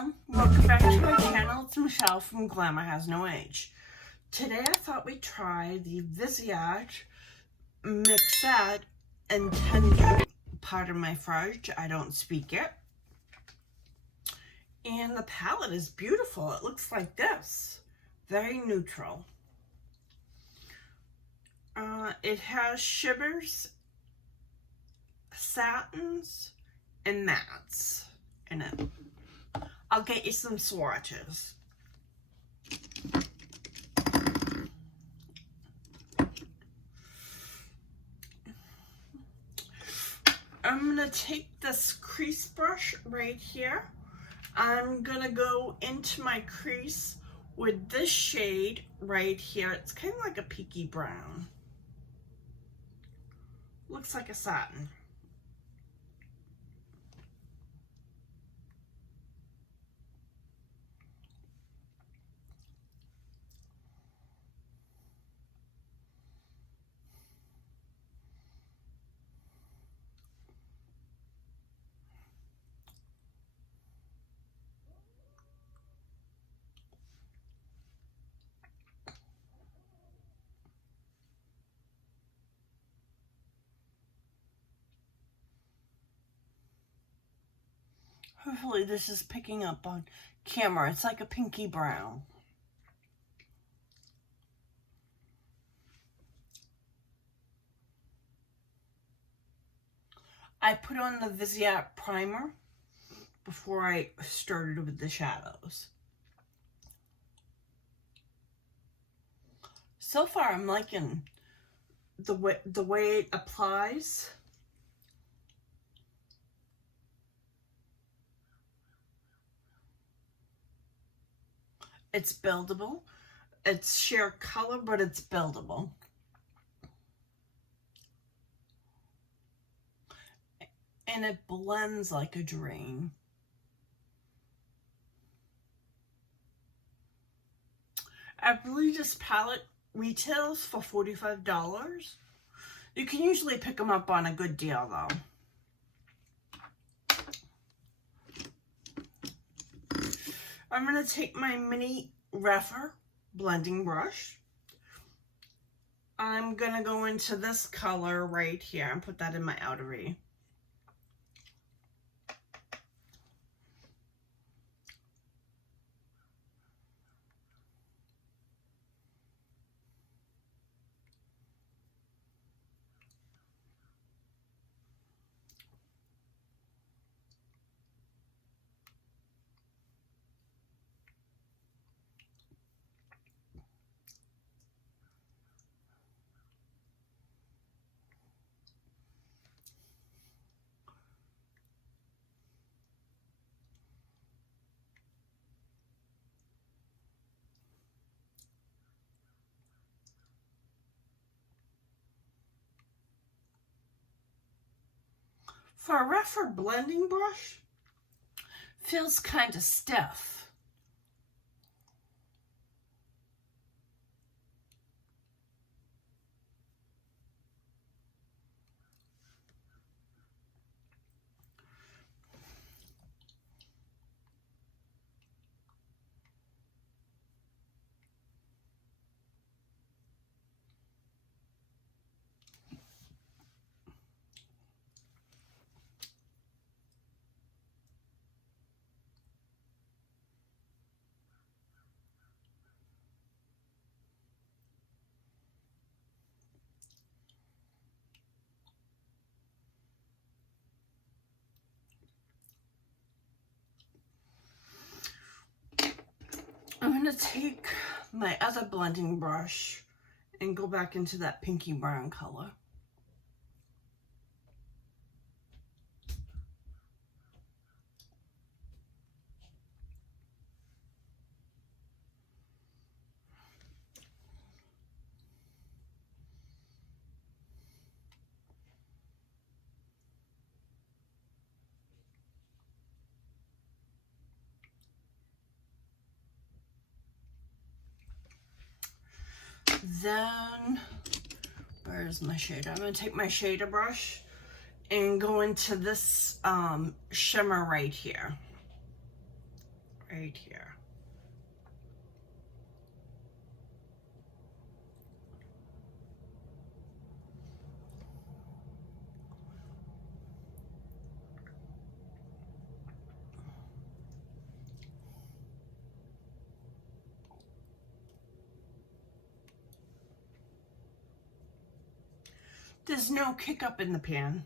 everyone, welcome back to my channel. It's Michelle from Glamour Has No Age. Today I thought we'd try the Viseart Minxette entendu. Pardon my French, I don't speak it. And the palette is beautiful. It looks like this. Very neutral. It has shimmers, satins, and mattes in it. I'll get you some swatches. I'm going to take this crease brush right here. I'm going to go into my crease with this shade right here. It's kind of like a peaky brown. Looks like a satin. Hopefully this is picking up on camera. It's like a pinky brown. I put on the Viseart primer before I started with the shadows. So far I'm liking the way it applies. It's buildable. It's sheer color, but it's buildable. And it blends like a dream. I believe this palette retails for $45. You can usually pick them up on a good deal though. I'm going to take my mini Refer blending brush. I'm going to go into this color right here and put that in my outer E. For a Refer blending brush, feels kind of stiff. I'm going to take my other blending brush and go back into that pinky brown color. Then, where's my shader? I'm going to take my shader brush and go into this shimmer right here. right here. There's no kick up in the pan.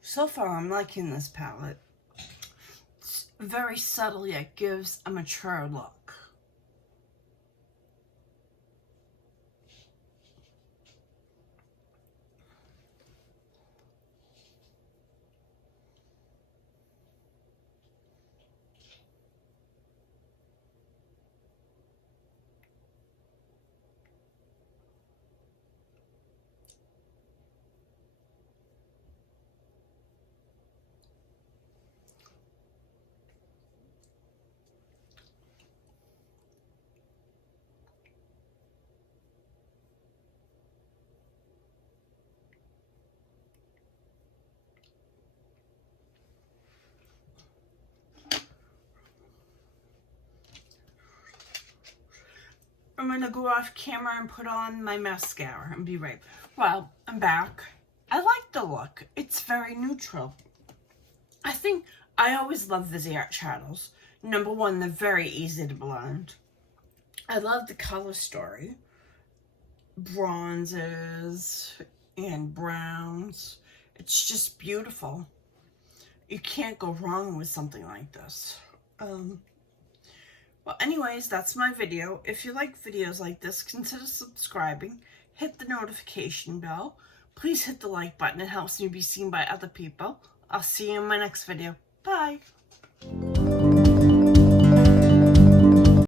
So far, I'm liking this palette. It's very subtle, yet gives a mature look. I'm gonna go off camera and put on my mascara and be right back. Well, I'm back. I like the look. It's very neutral. I think I always love Viseart channels. Number one, they're very easy to blend. I love the color story. Bronzes and browns. It's just beautiful. You can't go wrong with something like this. Well, anyways, that's my video. If you like videos like this, consider subscribing. Hit the notification bell. Please hit the like button. It helps me be seen by other people. I'll see you in my next video. Bye.